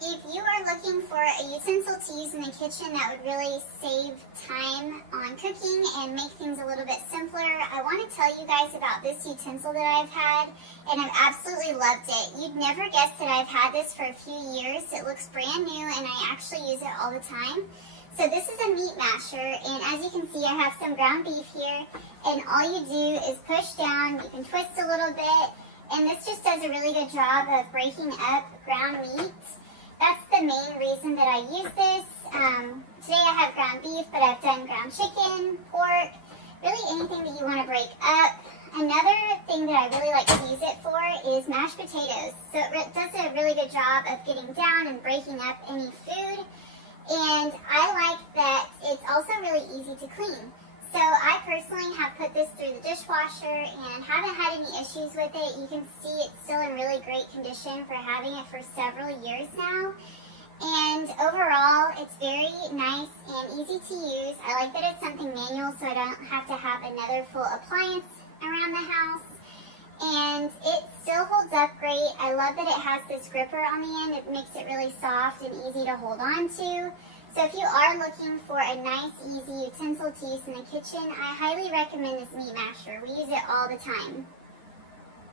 If you are looking for a utensil to use in the kitchen that would really save time on cooking and make things a little bit simpler, I want to tell you guys about this utensil that I've had, and I've absolutely loved it. You'd never guess that I've had this for a few years. It looks brand new, and I actually use it all the time. So this is a meat masher, and as you can see, I have some ground beef here, and all you do is push down. You can twist a little bit, and this just does a really good job of breaking up ground meat. That's the main reason that I use this. Today I have ground beef, but I've done ground chicken, pork, really anything that you want to break up. Another thing that I really like to use it for is mashed potatoes. So it does a really good job of getting down and breaking up any food. And I like that it's also really easy to clean. So I personally have put this through the dishwasher and haven't had any issues with it. You can see it's still in really great condition for having it for several years now. And overall, it's very nice and easy to use. I like that it's something manual so I don't have to have another full appliance around the house. And it still holds up great. I love that it has this gripper on the end. It makes it really soft and easy to hold on to. So if you are looking for a nice, easy utensil to use in the kitchen, I highly recommend this meat masher. We use it all the time.